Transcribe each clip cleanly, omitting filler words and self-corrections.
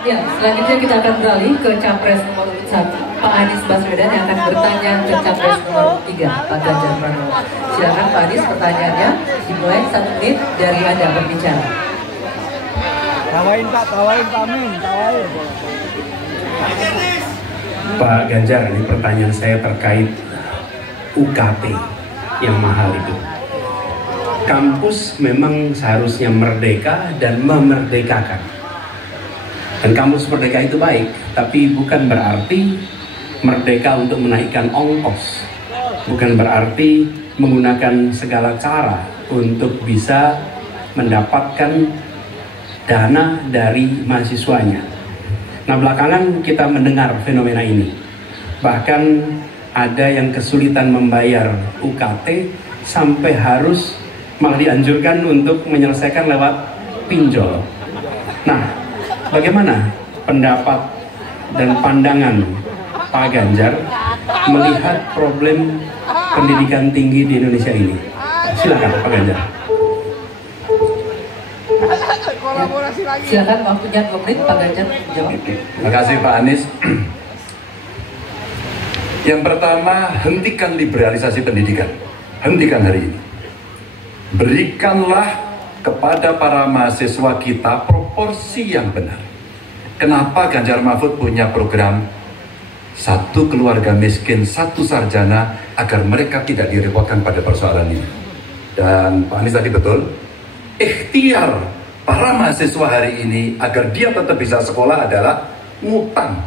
Ya, selanjutnya kita akan beralih ke Capres nomor 1, Pak Anies Baswedan yang akan bertanya ke Capres nomor 3, Pak Ganjar Pranowo. Silakan Pak Anies, pertanyaannya dimulai 1 menit dari Anda berbicara. Tawain Pak Amin, tawain. Pak Ganjar, ini pertanyaan saya terkait UKT yang mahal itu. Kampus memang seharusnya merdeka dan memerdekakan. Dan kampus merdeka itu baik, tapi bukan berarti merdeka untuk menaikkan ongkos. Bukan berarti menggunakan segala cara untuk bisa mendapatkan dana dari mahasiswanya. Nah, belakangan kita mendengar fenomena ini. Bahkan ada yang kesulitan membayar UKT sampai harus malah dianjurkan untuk menyelesaikan lewat pinjol. Nah, bagaimana pendapat dan pandangan Pak Ganjar melihat problem pendidikan tinggi di Indonesia ini? Silakan Pak Ganjar. Silakan, waktunya 2 menit Pak Ganjar jawab. Terima kasih Pak Anies. Yang pertama, hentikan liberalisasi pendidikan. Hentikan hari ini. Berikanlah kepada para mahasiswa kita proporsi yang benar. Kenapa Ganjar Mahfud punya program 1 keluarga miskin, 1 sarjana, agar mereka tidak direpotkan pada persoalan ini. Dan Pak Anies tadi betul, ikhtiar para mahasiswa hari ini agar dia tetap bisa sekolah adalah ngutang.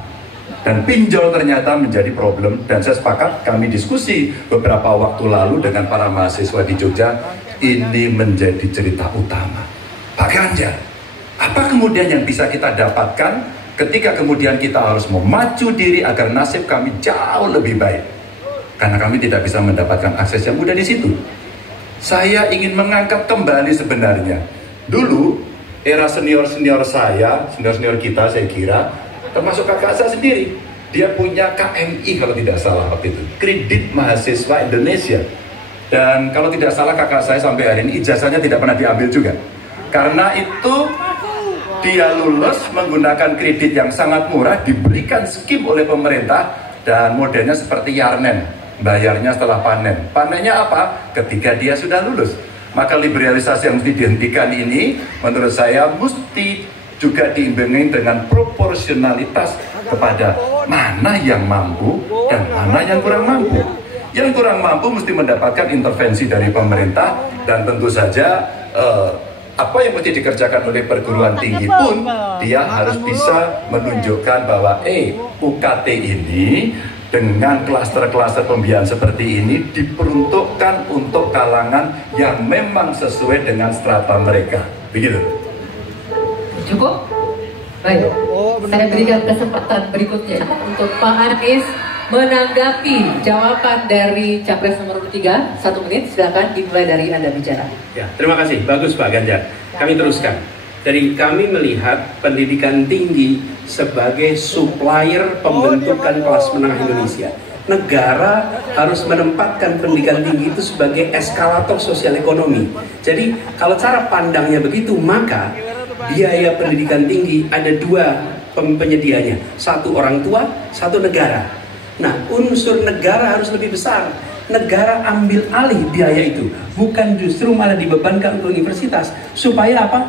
Dan pinjol ternyata menjadi problem, dan saya sepakat, kami diskusi beberapa waktu lalu dengan para mahasiswa di Jogja, ini menjadi cerita utama. Pak Ganjar, apa kemudian yang bisa kita dapatkan ketika kemudian kita harus memacu diri agar nasib kami jauh lebih baik? Karena kami tidak bisa mendapatkan akses yang mudah di situ. Saya ingin mengangkat kembali sebenarnya. Dulu, era senior-senior saya, senior-senior kita saya kira, termasuk kakak saya sendiri, dia punya KMI kalau tidak salah waktu itu, Kredit Mahasiswa Indonesia. Dan kalau tidak salah kakak saya sampai hari ini ijazahnya tidak pernah diambil juga. Karena itu dia lulus menggunakan kredit yang sangat murah, diberikan skim oleh pemerintah, dan modelnya seperti Yarnen, bayarnya setelah panen. Panennya apa? Ketika dia sudah lulus. Maka liberalisasi yang mesti dihentikan ini menurut saya mesti juga diimbangi dengan proporsionalitas kepada mana yang mampu dan mana yang kurang mampu. Yang kurang mampu mesti mendapatkan intervensi dari pemerintah, dan tentu saja apa yang mesti dikerjakan oleh perguruan tinggi pun dia harus bisa menunjukkan bahwa UKT ini dengan klaster-klaster pembiayaan seperti ini diperuntukkan untuk kalangan yang memang sesuai dengan strata mereka. Begitu. Cukup? Baik, saya berikan kesempatan berikutnya untuk Pak Anies menanggapi jawaban dari Capres nomor 3, 1 menit, silakan dimulai dari Anda bicara. Ya, terima kasih, bagus Pak Ganjar. Kami teruskan. Dari kami melihat pendidikan tinggi sebagai supplier pembentukan kelas menengah Indonesia. Negara harus menempatkan pendidikan tinggi itu sebagai eskalator sosial ekonomi. Jadi kalau cara pandangnya begitu, maka biaya pendidikan tinggi ada 2 penyedianya. 1 orang tua, 1 negara. Nah, unsur negara harus lebih besar. Negara ambil alih biaya itu, bukan justru malah dibebankan untuk universitas. Supaya apa?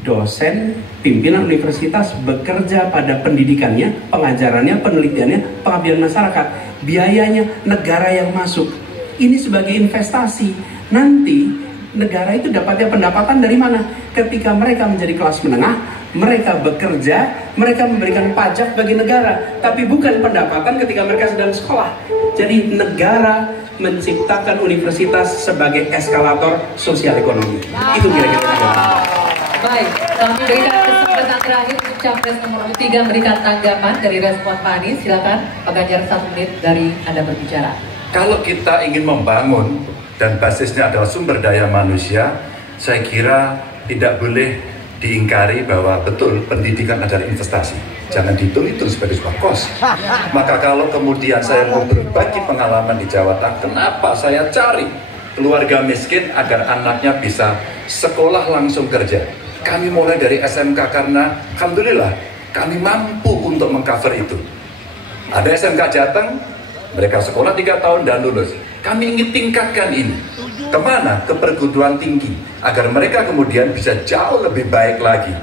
Dosen, pimpinan universitas bekerja pada pendidikannya, pengajarannya, penelitiannya, pengabdian masyarakat. Biayanya negara yang masuk. Ini sebagai investasi. Nanti negara itu dapatnya pendapatan dari mana? Ketika mereka menjadi kelas menengah, mereka bekerja, mereka memberikan pajak bagi negara, tapi bukan pendapatan ketika mereka sedang sekolah. Jadi negara menciptakan universitas sebagai eskalator sosial ekonomi. Itu kira-kira. Baik, kami berikan kesempatan terakhir untuk Capres nomor 3 memberikan tanggapan dari respon Pak Anies. Silakan Pak Ganjar, 1 menit dari Anda berbicara. Kalau kita ingin membangun dan basisnya adalah sumber daya manusia, saya kira tidak boleh diingkari bahwa betul pendidikan adalah investasi. Jangan dihitung-hitung sebagai sebuah kos. Maka kalau kemudian saya mau berbagi pengalaman di Jawa Tengah, kenapa saya cari keluarga miskin agar anaknya bisa sekolah langsung kerja. Kami mulai dari SMK karena alhamdulillah kami mampu untuk mengcover itu. Ada SMK Jateng, mereka sekolah 3 tahun dan lulus. Kami ingin tingkatkan ini. Kemana? Ke perguruan tinggi. Agar mereka kemudian bisa jauh lebih baik lagi.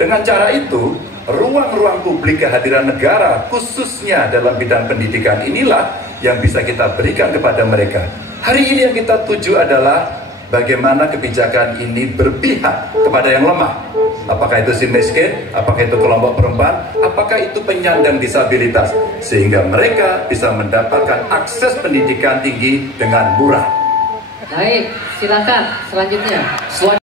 Dengan cara itu, ruang-ruang publik kehadiran negara, khususnya dalam bidang pendidikan inilah yang bisa kita berikan kepada mereka. Hari ini yang kita tuju adalah bagaimana kebijakan ini berpihak kepada yang lemah. Apakah itu si miskin, apakah itu kelompok perempuan, apakah itu penyandang disabilitas, sehingga mereka bisa mendapatkan akses pendidikan tinggi dengan murah. Baik, silakan selanjutnya.